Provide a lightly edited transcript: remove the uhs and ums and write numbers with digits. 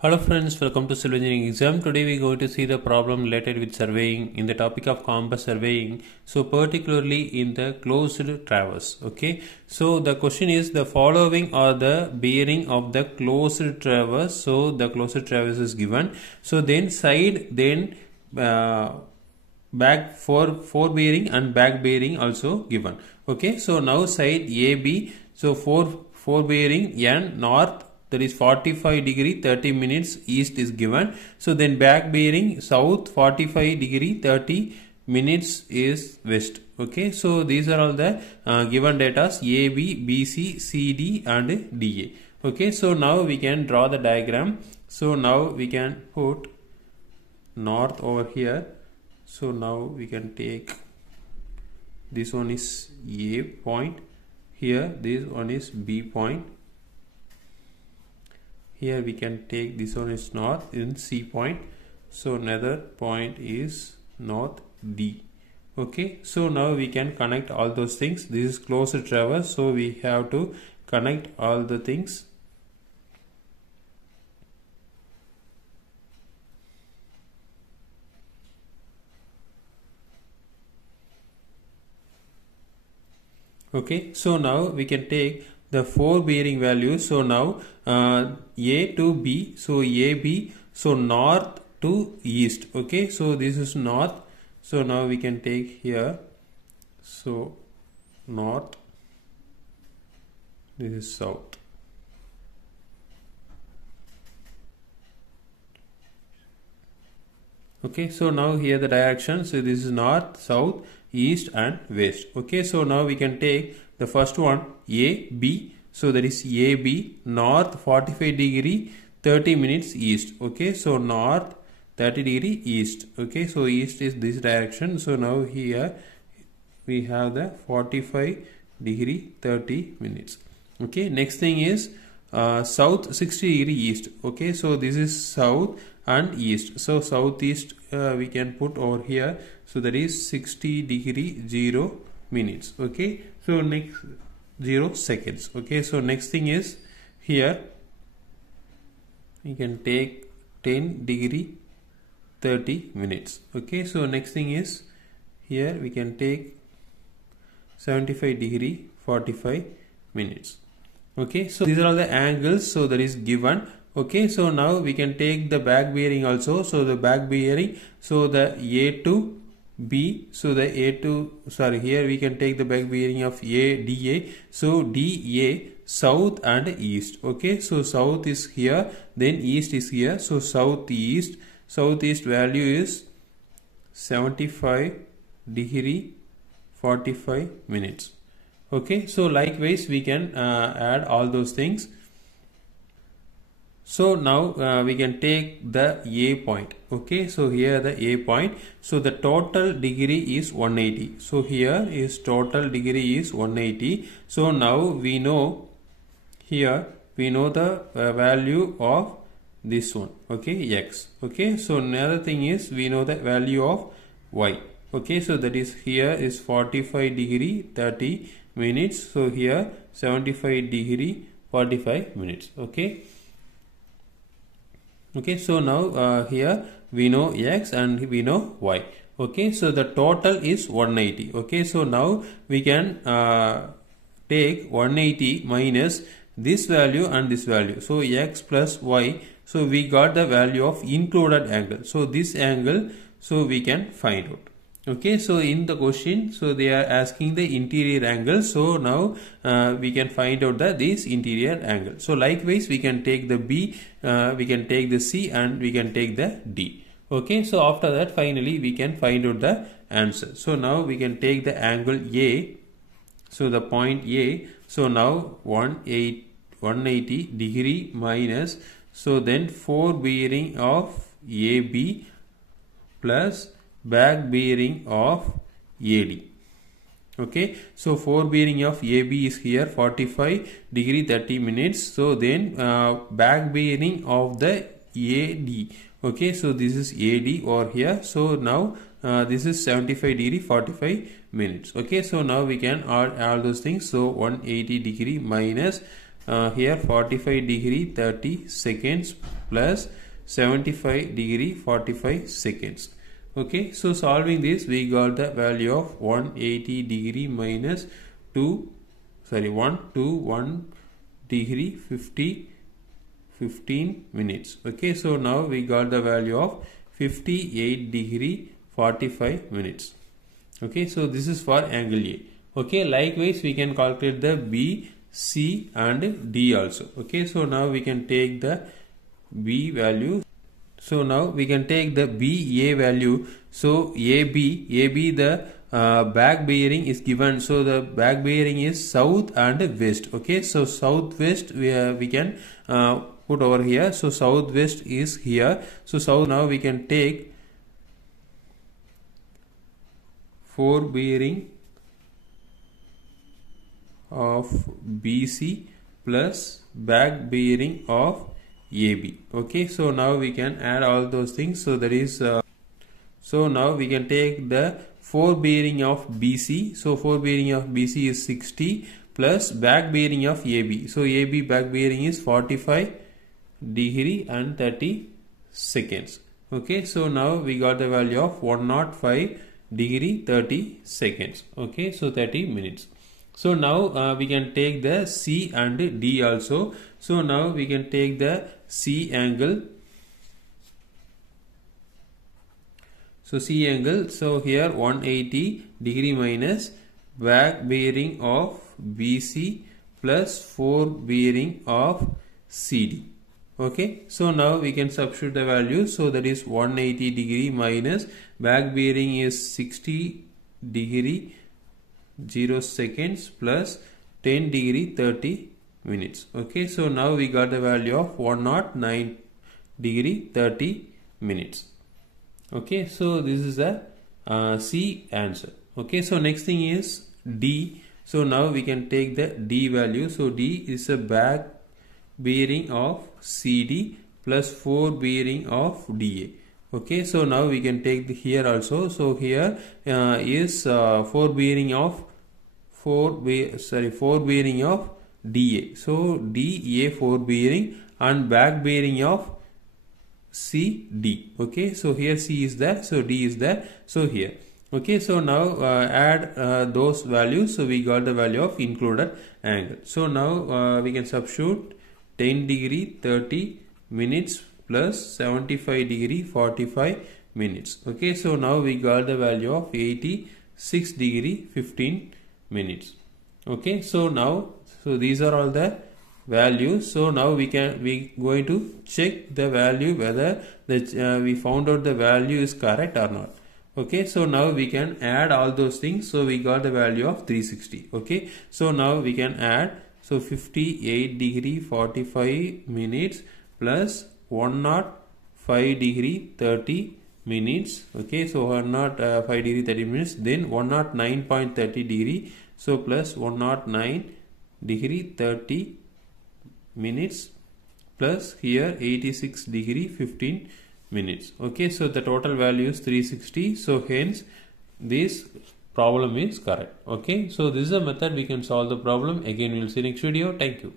Hello friends, welcome to Civil Engineering exam. Today we are going to see the problem related with surveying in the topic of compass surveying. So particularly in the closed traverse. Okay. So the question is the following are the bearing of the closed traverse. So the closed traverse is given. So then side then back for bearing and back bearing also given. Okay. So now side AB. So for bearing N north, that is 45 degree 30 minutes east is given. So then back bearing south 45 degree 30 minutes is west. Okay, so these are all the given datas A, B, B, C, C, D and D, A. Okay, so now we can draw the diagram. So now we can put north over here. So now we can take this one is A point, here this one is B point. Here we can take this one is north in C point. So another point is north D. Okay, so now we can connect all those things. This is closed traverse, so we have to connect all the things. Okay, so now we can take the four bearing values. So now A to B, so AB, so north to east. Okay, so this is north. So now we can take here, so north, this is south. Okay, so now here the direction, so this is north, south, east and west. Okay, so now we can take the first one A, B. So that is AB, north 45 degree 30 minutes east. Okay, so north 30 degree east. Okay, so east is this direction. So now here we have the 45 degree 30 minutes. Okay, next thing is south 60 degree east. Okay, so this is south and east. So southeast we can put over here. So that is 60 degree 0 minutes. Okay, so next 0 seconds. Okay, so next thing is here we can take 10 degree 30 minutes. Okay, so next thing is here we can take 75 degree 45 minutes. Okay, so these are all the angles, so that is given. Okay, so now we can take the back bearing also. So the back bearing, so the A to B, so the A to, sorry, here we can take the back bearing of A, DA. So DA, south and east. Okay, so south is here, then east is here. So southeast value is 75 degree 45 minutes. Okay, so likewise we can add all those things. So now we can take the A point. Okay, so here the A point. So the total degree is 180. So here is total degree is 180. So now we know here we know the value of this one. Okay, X. Okay, so another thing is we know the value of Y. Okay, so that is here is 45 degree 30 minutes. So here 75 degree 45 minutes. Okay. Okay, so now here we know X and we know Y. Okay, so the total is 180. Okay, so now we can take 180 minus this value and this value. So X plus Y. So we got the value of included angle. So this angle, so we can find out. Okay, so in the question, so they are asking the interior angle. So now we can find out this interior angle. So likewise we can take the B, we can take the C and we can take the D. Okay, so after that finally we can find out the answer. So now we can take the angle A. So the point A. So now 180 degree minus. So then 4 bearing of AB plus back bearing of AD. Okay, so 4 bearing of AB is here 45 degree 30 minutes. So then back bearing of the AD. Okay, so this is AD over here. So now this is 75 degree 45 minutes. Okay, so now we can add all those things. So 180 degree minus here 45 degree 30 seconds plus 75 degree 45 seconds. Okay, so solving this we got the value of 180 degree minus 1 degree 15 minutes. Okay, so now we got the value of 58 degree 45 minutes. Okay, so this is for angle A. Okay, likewise we can calculate the B, C and D also. Okay, so now we can take the B value. So now we can take the BA value. So AB the back bearing is given. So the back bearing is south and west. Okay, so southwest we can put over here. So southwest is here. So south, now we can take fore bearing of BC plus back bearing of AB. Okay, so now we can add all those things. So that is so now we can take the fore bearing of BC. So fore bearing of BC is 60 plus back bearing of AB. So AB back bearing is 45 degree and 30 seconds. Okay, so now we got the value of 105 degree 30 seconds. Okay, so 30 minutes. So now we can take the C and D also. So now we can take the C angle. So C angle, so here 180 degree minus back bearing of BC plus fore bearing of CD. Okay, so now we can substitute the value. So that is 180 degree minus back bearing is 60 degree 0 seconds plus 10 degree 30 minutes. Okay, so now we got the value of 109 degree 30 minutes. Okay, so this is the C answer. Okay, so next thing is D. So now we can take the D value. So D is a back bearing of CD plus fore bearing of DA. Okay, so now we can take the here also. So here is fore bearing of fore bearing of DA. So DA fore bearing and back bearing of CD. Okay, so here C is there, so D is there, so here. Okay, so now add those values. So we got the value of included angle. So now we can substitute 10 degree 30 minutes plus 75 degree 45 minutes. Okay, so now we got the value of 86 degree 15 minutes. Okay, so now these are all the values. So now we going to check the value whether we found out the value is correct or not. Okay, so now we can add all those things. So we got the value of 360. Okay, so now we can add. So 58 degree 45 minutes plus 105 degree 30 minutes. Okay, so 105 degree 30 minutes, then 109.30 degree. So plus 109 degree 30 minutes plus here 86 degree 15 minutes. Okay, so the total value is 360. So hence this problem is correct. Okay, so this is a method we can solve the problem. Again, we will see next video. Thank you.